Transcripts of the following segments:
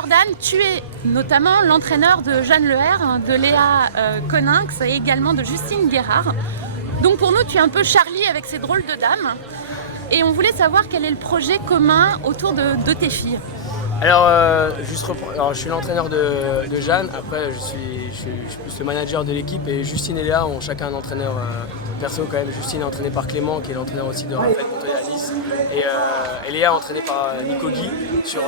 Jordan, tu es notamment l'entraîneur de Jeanne Leher, de Léa Koninx et également de Justine Guérard. Donc pour nous, tu es un peu Charlie avec ces drôles de dames. Et on voulait savoir quel est le projet commun autour de tes filles. Alors, alors je suis l'entraîneur de Jeanne, après je suis plus le manager de l'équipe et Justine et Léa ont chacun un entraîneur perso quand même. Justine est entraînée par Clément qui est l'entraîneur aussi de Raphaël Montoya à Nice et Léa est entraînée par Nico Guy sur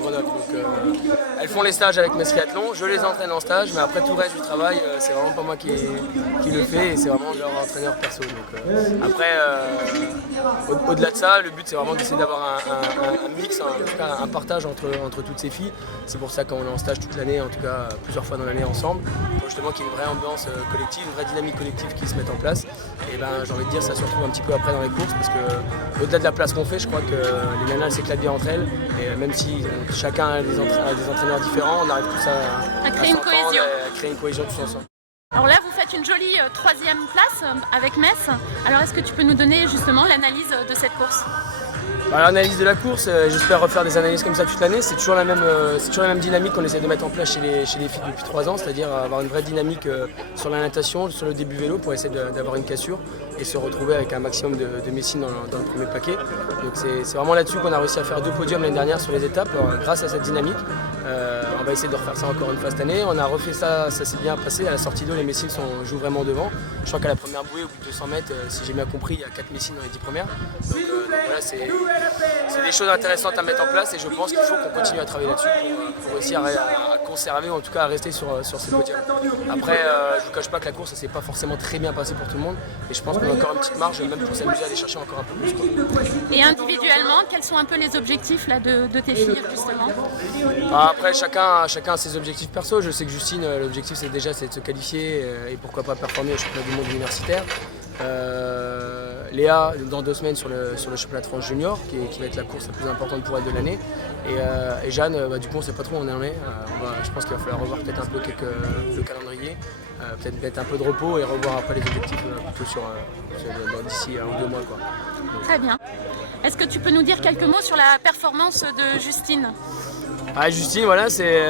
Grenoble. Donc elles font les stages avec Metz Triathlon, je les entraîne en stage mais après tout le reste du travail c'est vraiment pas moi qui le fais et c'est vraiment leur entraîneur perso. Donc, après au-delà de ça, le but c'est vraiment d'essayer d'avoir un mix, en tout cas un partage entre toutes ces filles. C'est pour ça qu'on est en stage toute l'année, en tout cas plusieurs fois dans l'année ensemble, pour justement qu'il y ait une vraie ambiance collective, une vraie dynamique collective qui se mette en place. Et ben j'ai envie de dire ça se retrouve un petit peu après dans les courses parce que au-delà de la place qu'on fait, je crois que les nanas s'éclatent bien entre elles. Et même si chacun a des entraîneurs différents, on arrive tous à créer une cohésion. À créer une cohésion tous ensemble. Alors là, vous faites une jolie 3e place avec Metz. Alors est-ce que tu peux nous donner justement l'analyse de cette course ? L'analyse de la course, j'espère refaire des analyses comme ça toute l'année. C'est toujours la même dynamique qu'on essaie de mettre en place chez les filles depuis 3 ans, c'est-à-dire avoir une vraie dynamique sur la natation, sur le début vélo pour essayer d'avoir une cassure et se retrouver avec un maximum de messines dans le premier paquet. Donc c'est vraiment là-dessus qu'on a réussi à faire 2 podiums l'année dernière sur les étapes grâce à cette dynamique. On va essayer de refaire ça encore une fois cette année. On a refait ça, ça s'est bien passé. À la sortie d'eau, les messines jouent vraiment devant. Je crois qu'à la première bouée, au bout de 200 mètres, si j'ai bien compris, il y a 4 messines dans les 10 premières. Donc voilà, c'est des choses intéressantes à mettre en place et je pense qu'il faut qu'on continue à travailler là-dessus pour réussir à conserver ou en tout cas à rester sur ces podiums. Après, je ne vous cache pas que la course, ça s'est pas forcément très bien passé pour tout le monde et je pense qu'on a encore une petite marge même pour s'amuser à aller chercher encore un peu plus. Et individuellement, quels sont un peu les objectifs là, de tes filles justement ? Après, chacun a ses objectifs perso. Je sais que Justine, l'objectif c'est de se qualifier et pourquoi pas performer au championnat du monde universitaire. Léa dans 2 semaines sur le championnat de France junior qui va être la course la plus importante pour elle de l'année et Jeanne du coup on ne sait pas trop où on en est. Je pense qu'il va falloir revoir peut-être un peu le calendrier, peut-être mettre un peu de repos et revoir après les objectifs plutôt d'ici 1 ou 2 mois quoi. Très bien. Est-ce que tu peux nous dire quelques mots sur la performance de Justine ? Justine, voilà, c'est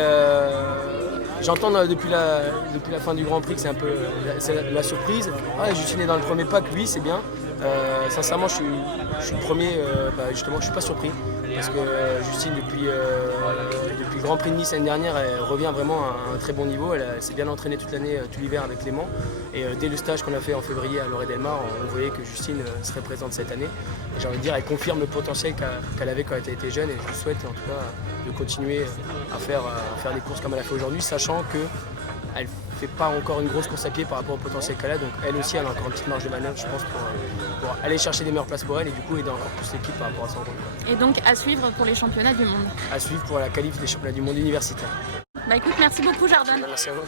j'entends depuis la fin du Grand Prix que c'est un peu la surprise. Justine est dans le premier pack, oui, c'est bien. Sincèrement, je suis le premier, justement, je suis pas surpris parce que Justine, depuis le Grand Prix de Nice l'année dernière, elle revient vraiment à un très bon niveau. Elle s'est bien entraînée toute l'année, tout l'hiver avec Clément. Et dès le stage qu'on a fait en février à Loré-Delmar, on voyait que Justine serait présente cette année. Et j'ai envie de dire, elle confirme le potentiel qu'elle avait quand elle était jeune. Et je lui souhaite en tout cas de continuer à faire des courses comme elle a fait aujourd'hui, sachant qu'elle ne fait pas encore une grosse course à pied par rapport au potentiel qu'elle a. Donc elle aussi, elle a encore une petite marge de manœuvre, je pense, pour aller chercher des meilleures places pour elle et du coup aider encore plus l'équipe par rapport à son rôle. Et donc à suivre pour les championnats du monde. À suivre pour la qualif des championnats du monde universitaire. Écoute, merci beaucoup Jordan. Merci à vous.